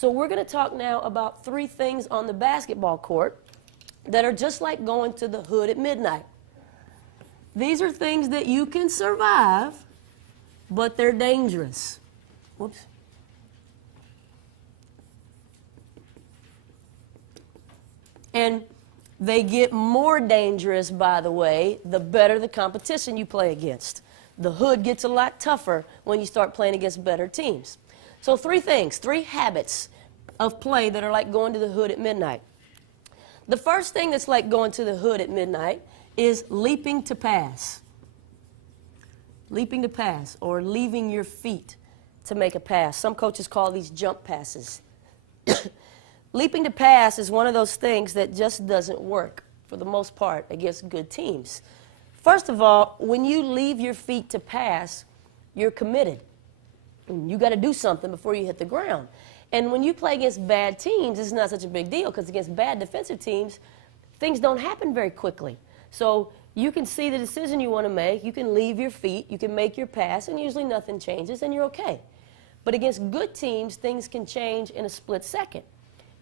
So we're going to talk now about 3 things on the basketball court that are just like going to the hood at midnight. These are things that you can survive, but they're dangerous. Whoops. And they get more dangerous, by the way, the better the competition you play against. The hood gets a lot tougher when you start playing against better teams. So 3 things, 3 habits of play that are like going to the hood at midnight. The first thing that's like going to the hood at midnight is leaping to pass. Leaping to pass, or leaving your feet to make a pass. Some coaches call these jump passes. Leaping to pass is one of those things that just doesn't work, for the most part, against good teams. First of all, when you leave your feet to pass, you're committed. You got to do something before you hit the ground. And when you play against bad teams, it's not such a big deal, because against bad defensive teams, things don't happen very quickly. So you can see the decision you want to make, you can leave your feet, you can make your pass, and usually nothing changes, and you're okay. But against good teams, things can change in a split second.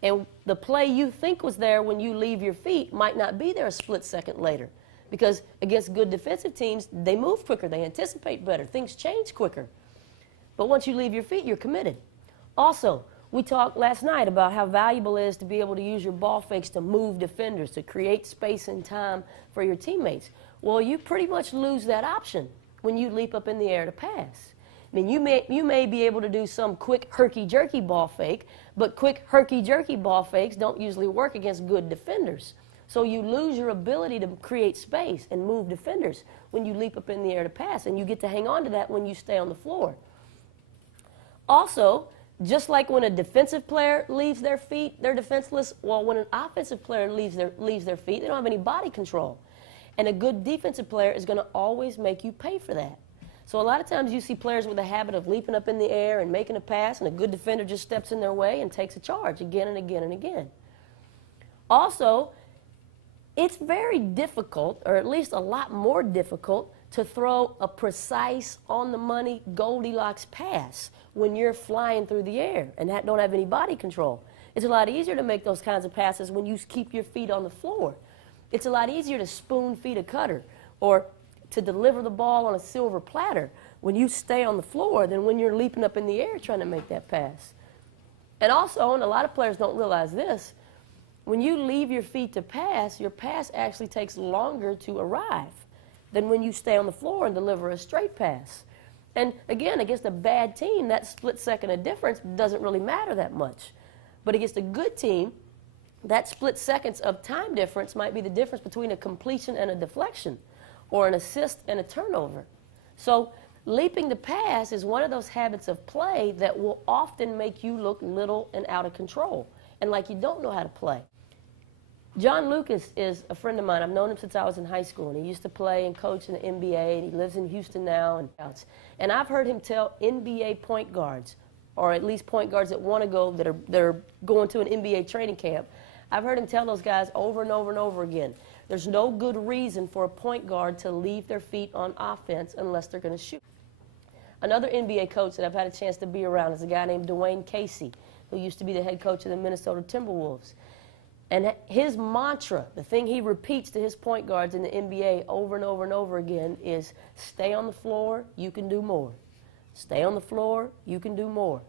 And the play you think was there when you leave your feet might not be there a split second later. Because against good defensive teams, they move quicker, they anticipate better, things change quicker. But once you leave your feet, you're committed. Also, we talked last night about how valuable it is to be able to use your ball fakes to move defenders, to create space and time for your teammates. Well, you pretty much lose that option when you leap up in the air to pass. I mean, you may be able to do some quick herky-jerky ball fake, but quick herky-jerky ball fakes don't usually work against good defenders. So you lose your ability to create space and move defenders when you leap up in the air to pass, and you get to hang on to that when you stay on the floor. Also, just like when a defensive player leaves their feet, they're defenseless. Well, when an offensive player leaves their feet, they don't have any body control. And a good defensive player is going to always make you pay for that. So a lot of times you see players with a habit of leaping up in the air and making a pass, and a good defender just steps in their way and takes a charge again and again and again. Also, it's very difficult, or at least a lot more difficult, to throw a precise, on-the-money, Goldilocks pass when you're flying through the air and don't have any body control. It's a lot easier to make those kinds of passes when you keep your feet on the floor. It's a lot easier to spoon feed a cutter or to deliver the ball on a silver platter when you stay on the floor than when you're leaping up in the air trying to make that pass. And also, and a lot of players don't realize this, when you leave your feet to pass, your pass actually takes longer to arrive than when you stay on the floor and deliver a straight pass. And again, against a bad team, that split second of difference doesn't really matter that much. But against a good team, that split seconds of time difference might be the difference between a completion and a deflection, or an assist and a turnover. So leaping to pass is one of those habits of play that will often make you look little and out of control, and like you don't know how to play. John Lucas is a friend of mine. I've known him since I was in high school, and he used to play and coach in the NBA, and he lives in Houston now. And I've heard him tell NBA point guards, or at least point guards that want to go, that are going to an NBA training camp, I've heard him tell those guys over and over and over again, there's no good reason for a point guard to leave their feet on offense unless they're going to shoot. Another NBA coach that I've had a chance to be around is a guy named Dwayne Casey, who used to be the head coach of the Minnesota Timberwolves. And his mantra, the thing he repeats to his point guards in the NBA over and over and over again is, stay on the floor, you can do more. Stay on the floor, you can do more.